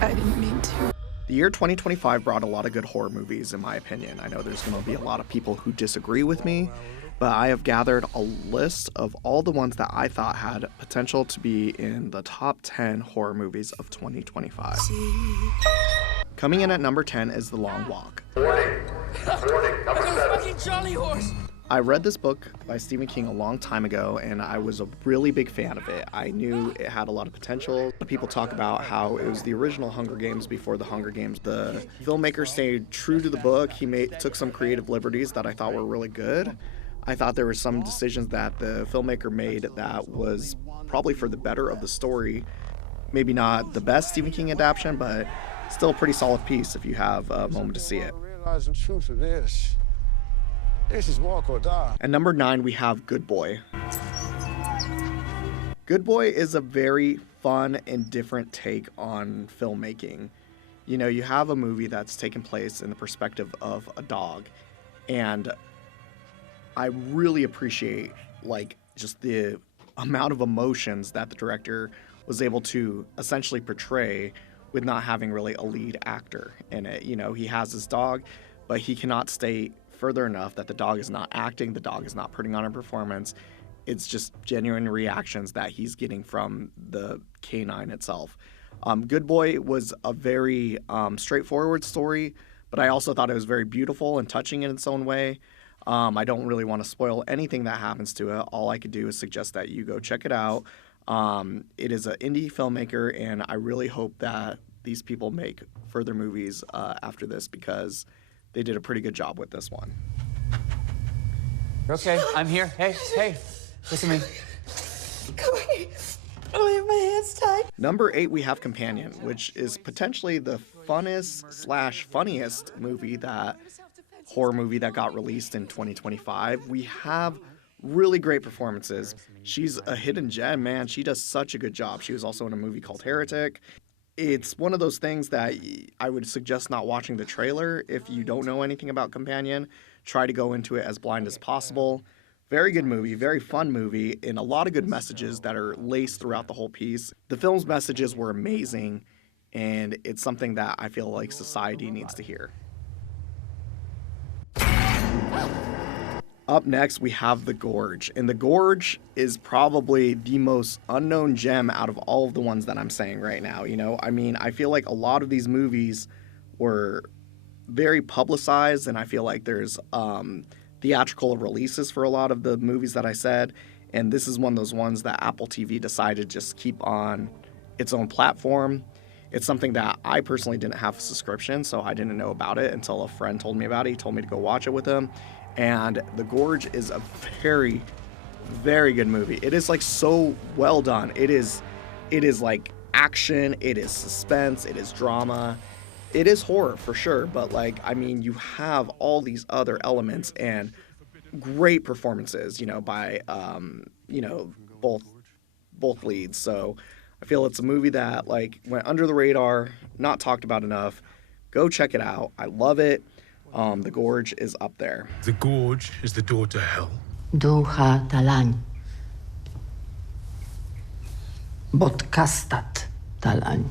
I didn't mean to. The year 2025 brought a lot of good horror movies, in my opinion. I know there's going to be a lot of people who disagree with me, but I have gathered a list of all the ones that I thought had potential to be in the top 10 horror movies of 2025. Coming in at number 10 is The Long Walk. Warning, number 7. Charlie horse! I read this book by Stephen King a long time ago, and I was a really big fan of it. I knew it had a lot of potential. People talk about how it was the original Hunger Games before the Hunger Games. The filmmaker stayed true to the book. He took some creative liberties that I thought were really good. I thought there were some decisions that the filmmaker made that was probably for the better of the story. Maybe not the best Stephen King adaptation, but still a pretty solid piece if you have a moment to see it. Realize the truth of this. This is walk or die. At number 9, we have Good Boy. Good Boy is a very fun and different take on filmmaking. You know, you have a movie that's taken place in the perspective of a dog, and I really appreciate, just the amount of emotions that the director was able to essentially portray with not having really a lead actor in it. You know, he has his dog, but he cannot stay further enough that the dog is not acting, the dog is not putting on a performance. It's just genuine reactions that he's getting from the canine itself. Good Boy was a very straightforward story, but I also thought it was very beautiful and touching in its own way. I don't really want to spoil anything that happens to it. All I could do is suggest that you go check it out. It is an indie filmmaker, and I really hope that these people make further movies after this, because they did a pretty good job with this one. Okay, I'm here. Hey, listen to me. Come here. I have my hands tied. Number 8, we have Companion, which is potentially the funniest horror movie that got released in 2025. We have really great performances. She's a hidden gem, man. She does such a good job. She was also in a movie called Heretic. It's one of those things that I would suggest not watching the trailer if you don't know anything about Companion. Try to go into it as blind as possible. Very good movie, very fun movie, and a lot of good messages that are laced throughout the whole piece. The film's messages were amazing, and it's something that I feel like society needs to hear. Up next, we have The Gorge, and The Gorge is probably the most unknown gem out of all of the ones that I'm saying right now. You know, I mean, I feel like a lot of these movies were very publicized, and I feel like there's theatrical releases for a lot of the movies that I said, and this is one of those ones that Apple TV decided to just keep on its own platform. It's something that I personally didn't have a subscription, so I didn't know about it until a friend told me about it. He told me to go watch it with him. And The Gorge is a very, very good movie. It is so well done. It is like action, it is suspense, it is drama, it is horror for sure. But you have all these other elements and great performances, by both leads. So I feel it's a movie that went under the radar, not talked about enough. Go check it out. I love it. The Gorge is up there. The Gorge is the door to hell. Ducha Talań. Bodkastat Talań.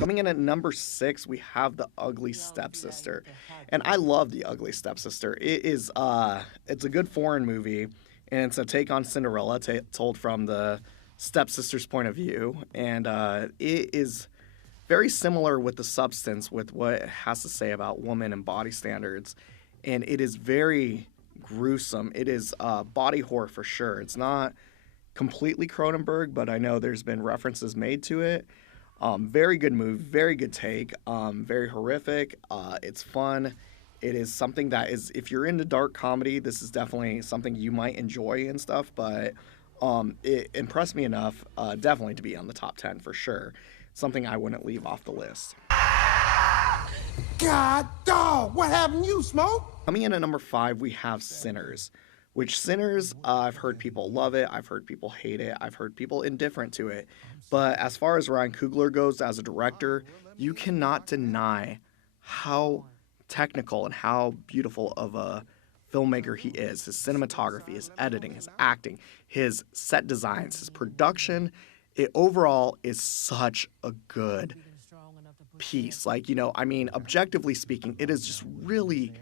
Coming in at number 6, we have The Ugly Stepsister. And I love The Ugly Stepsister. It is it's a good foreign movie, and it's a take on Cinderella told from the stepsister's point of view. And it is very similar with the substance, with what it has to say about women and body standards. And it is very gruesome. It is body horror for sure. It's not completely Cronenberg, but I know there's been references made to it. Very good movie, very good take, very horrific. It's fun. It is something that is, if you're into dark comedy, this is definitely something you might enjoy and stuff, but it impressed me enough definitely to be on the top 10 for sure. Something I wouldn't leave off the list. God dog, what happened to you, Smoke? Coming in at number 5, we have Sinners, which Sinners, I've heard people love it, I've heard people hate it, I've heard people indifferent to it. But as far as Ryan Coogler goes as a director, you cannot deny how technical and how beautiful of a filmmaker he is. His cinematography, his editing, his acting, his set designs, his production. It overall is such a good piece. Like, you know, I mean, objectively speaking, it is just really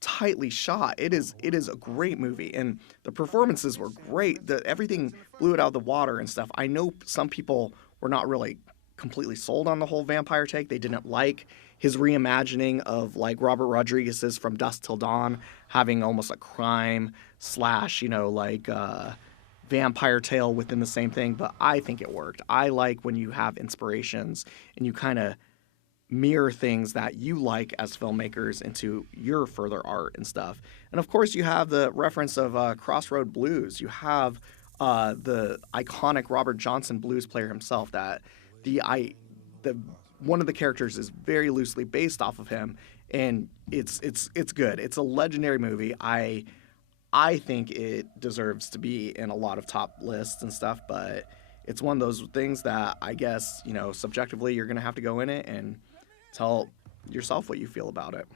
tightly shot. It is a great movie, and the performances were great. Everything blew it out of the water and stuff. I know some people were not really completely sold on the whole vampire take. They didn't like his reimagining of like Robert Rodriguez's From Dusk Till Dawn having almost a crime slash, you know, like vampire tale within the same thing, but I think it worked. I like when you have inspirations and you kind of mirror things that you like as filmmakers into your further art and stuff. And of course, you have the reference of Crossroad Blues. You have the iconic Robert Johnson blues player himself. That one of the characters is very loosely based off of him, and it's good. It's a legendary movie. I think it deserves to be in a lot of top lists and stuff, but it's one of those things that I guess, you know, subjectively you're gonna have to go in it and tell yourself what you feel about it.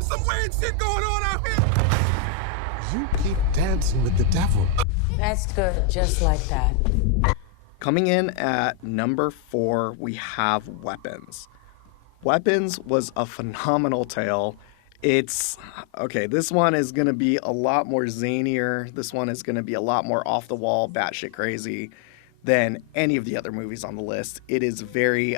Some weird shit going on out here. You keep dancing with the devil. That's good, just like that. Coming in at number 4, we have Weapons. Weapons was a phenomenal tale. It's, okay, this one is going to be a lot more zanier. This one is going to be a lot more off the wall, batshit crazy than any of the other movies on the list. It is very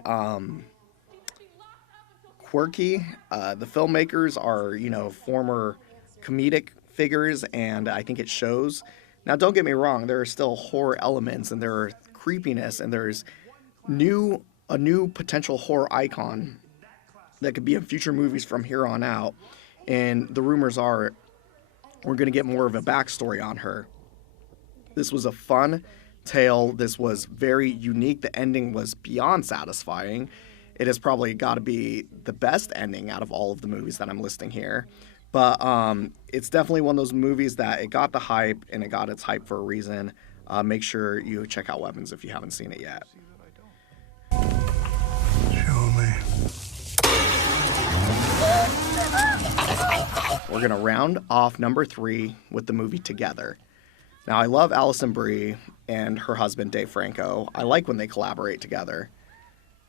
quirky. The filmmakers are, you know, former comedic figures, and I think it shows. Now, don't get me wrong, there are still horror elements, and there are creepiness, and there's a new potential horror icon that could be in future movies from here on out. And the rumors are we're going to get more of a backstory on her. This was a fun tale. This was very unique. The ending was beyond satisfying. It has probably got to be the best ending out of all of the movies that I'm listing here. But it's definitely one of those movies that it got the hype, and it got its hype for a reason. Make sure you check out Weapons if you haven't seen it yet. Show me. We're going to round off number 3 with the movie Together. Now, I love Alison Brie and her husband, Dave Franco. I like when they collaborate together.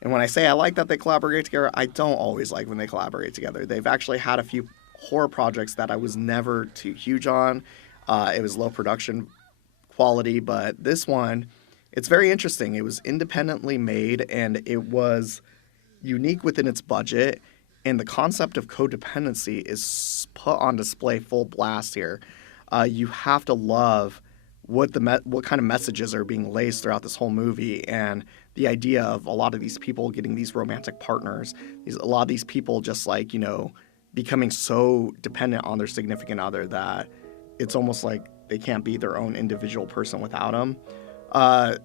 And when I say I like that they collaborate together, I don't always like when they collaborate together. They've actually had a few horror projects that I was never too huge on. It was low production quality, but this one, it's very interesting. It was independently made, and it was unique within its budget, and the concept of codependency is put on display full blast here. You have to love what kind of messages are being laced throughout this whole movie, and the idea of a lot of these people getting these romantic partners, a lot of these people just like, you know, becoming so dependent on their significant other that it's almost like they can't be their own individual person without them.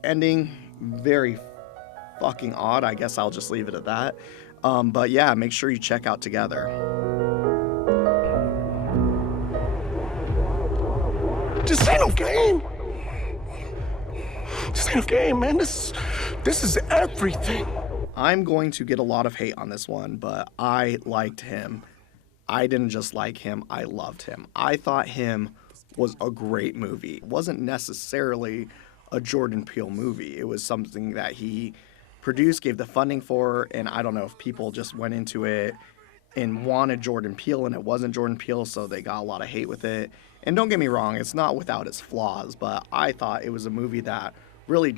Ending, very fucking odd. I guess I'll just leave it at that. But yeah, make sure you check out Together. This ain't no game. This ain't a game, man. This is everything. I'm going to get a lot of hate on this one, but I liked him. I didn't just like him, I loved him. I thought Him was a great movie. It wasn't necessarily a Jordan Peele movie. It was something that he produced, gave the funding for, and I don't know if people just went into it and wanted Jordan Peele, and it wasn't Jordan Peele, so they got a lot of hate with it. And don't get me wrong, it's not without its flaws, but I thought it was a movie that really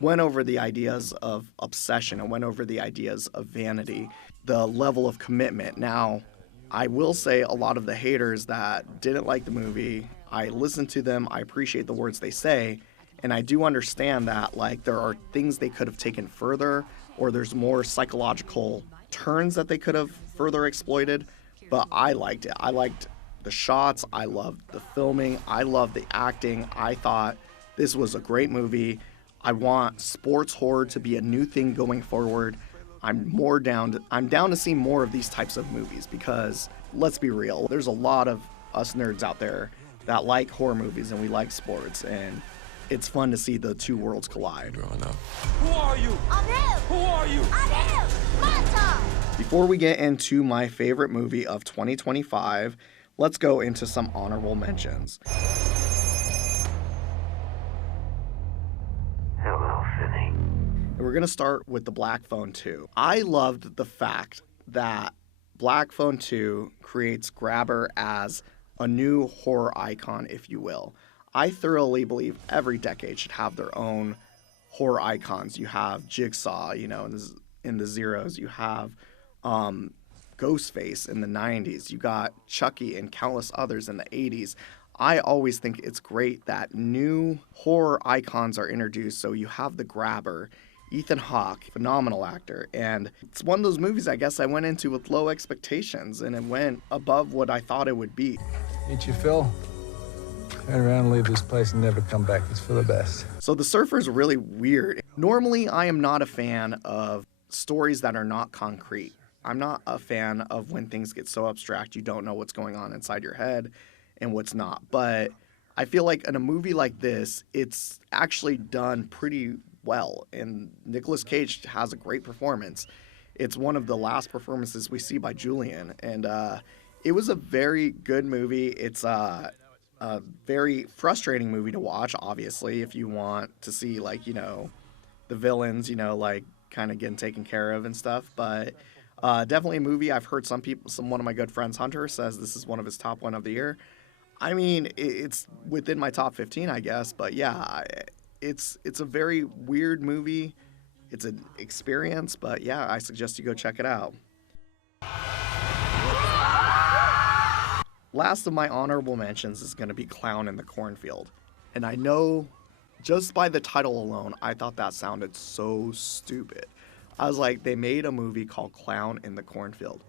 went over the ideas of obsession and went over the ideas of vanity, the level of commitment. Now, I will say a lot of the haters that didn't like the movie, I listened to them, I appreciate the words they say, and I do understand that like there are things they could have taken further, or there's more psychological turns that they could have further exploited, but I liked it. I liked the shots, I loved the filming, I loved the acting. I thought this was a great movie. I want sports horror to be a new thing going forward. I'm down to see more of these types of movies because, let's be real, there's a lot of us nerds out there that like horror movies and we like sports, and it's fun to see the two worlds collide. Growing up. Who are you? I'm him. Who are you? I'm him. My time. Before we get into my favorite movie of 2025, let's go into some honorable mentions. Hello, Finney. We're going to start with the Black Phone 2. I loved the fact that Black Phone 2 creates Grabber as a new horror icon, if you will. I thoroughly believe every decade should have their own horror icons. You have Jigsaw, you know, in the zeros. You have Ghostface in the 90s. You got Chucky and countless others in the 80s. I always think it's great that new horror icons are introduced. So you have the Grabber, Ethan Hawke, phenomenal actor. And it's one of those movies I guess I went into with low expectations, and it went above what I thought it would be. Meet you, Phil. Turn around and leave this place and never come back. It's for the best. So The Surfer's really weird. Normally, I am not a fan of stories that are not concrete. I'm not a fan of when things get so abstract you don't know what's going on inside your head and what's not. But I feel like in a movie like this, it's actually done pretty well. And Nicolas Cage has a great performance. It's one of the last performances we see by Julian. And it was a very good movie. It's a very frustrating movie to watch, obviously, if you want to see, like, you know, the villains, you know, like, kind of getting taken care of and stuff. But definitely a movie. I've heard one of my good friends, Hunter, says this is one of his top one of the year. I mean, it's within my top 15, I guess. But yeah, it's a very weird movie. It's an experience. But yeah, I suggest you go check it out. Last of my honorable mentions is going to be Clown in the Cornfield. And I know just by the title alone, I thought that sounded so stupid. I was like, they made a movie called Clown in the Cornfield.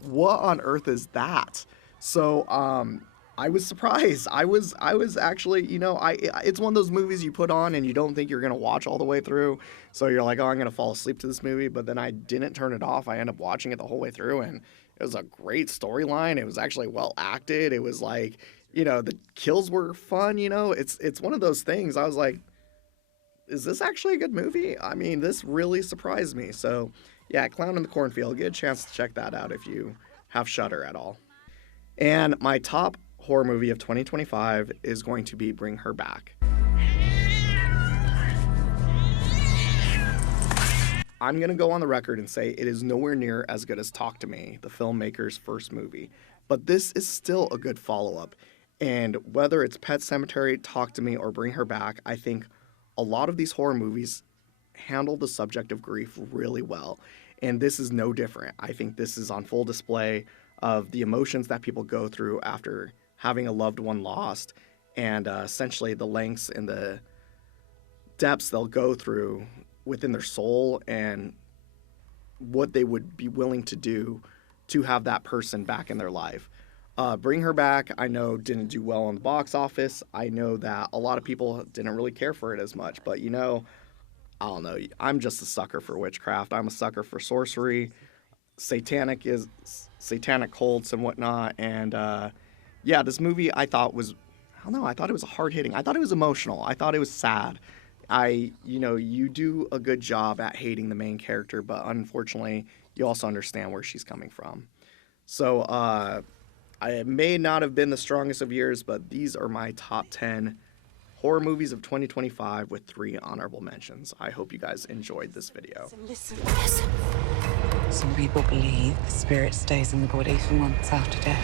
What on earth is that? So I was surprised. I was actually, you know, it's one of those movies you put on and you don't think you're going to watch all the way through. So you're like, oh, I'm going to fall asleep to this movie. But then I didn't turn it off. I ended up watching it the whole way through, and it was a great storyline. It was actually well acted. It was like, you know, the kills were fun, you know. It's one of those things. I was like, is this actually a good movie? I mean, this really surprised me. So, yeah, Clown in the Cornfield. Get a chance to check that out if you have Shudder at all. And my top horror movie of 2025 is going to be Bring Her Back. I'm going to go on the record and say it is nowhere near as good as Talk to Me, the filmmaker's first movie. But this is still a good follow-up. And whether it's Pet Sematary, Talk to Me, or Bring Her Back, I think a lot of these horror movies handle the subject of grief really well. And this is no different. I think this is on full display of the emotions that people go through after having a loved one lost, and essentially the lengths and the depths they'll go through within their soul and what they would be willing to do to have that person back in their life. Bring Her Back, I know, didn't do well on the box office. I know that a lot of people didn't really care for it as much. But, you know, I don't know. I'm just a sucker for witchcraft. I'm a sucker for sorcery, satanic cults and whatnot. And, yeah, this movie I thought it was hard-hitting. I thought it was emotional. I thought it was sad. You do a good job at hating the main character, but unfortunately, you also understand where she's coming from. So, it may not have been the strongest of years, but these are my top 10 horror movies of 2025 with 3 honorable mentions. I hope you guys enjoyed this video. Listen. Some people believe the spirit stays in the body for months after death.